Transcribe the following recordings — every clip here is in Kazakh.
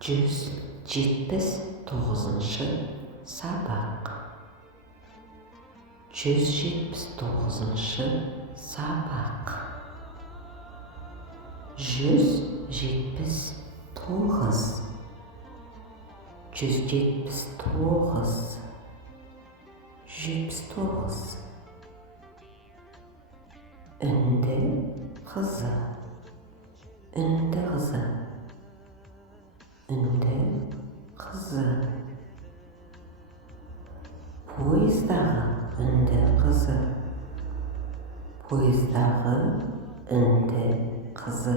179-шы сабақ. 179-шы сабақ. 179. 179. 179. Үнді қызы. Үнді қызы. Үнді қызы. Пойыздағы үнді қызы. Пойыздағы үнді қызы.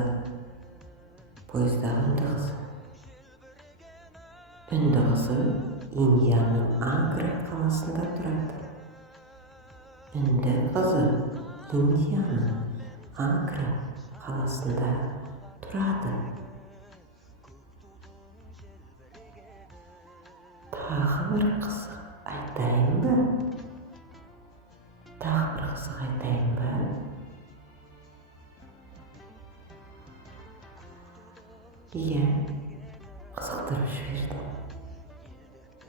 Пойыздағы үнді қызы. Үнді қызы Индияның Агра қаласында тұрады. Үнді қызы Индияның Агра қаласында тұрады. Тағы бір қызық айтайын ба? Тағы бір қызық айтайын ба? Иә, қызықтырып жібердің.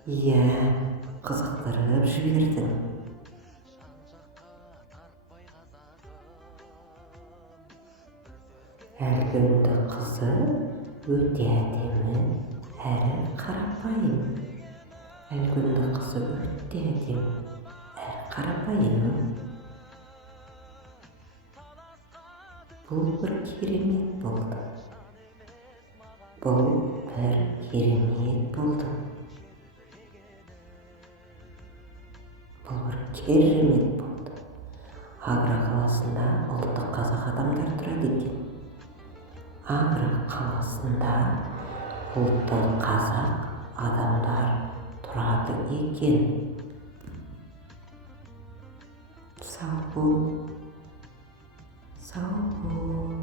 Иә, қызықтырып жібердің. Әлгі үнді қызы өте әдемі әрі қарапайым. Әлгі үнді қызы өте әдемі әрі қарапайым. Бұл бір керемет болды. Бұл бір керемет болды. Бұл бір керемет болды. Агра қаласында ұлттық қазақ адамдар тұрады екен. Агра қаласында ұлттық қазақ адамдар тұрады екен. Сау бол. Сау бол.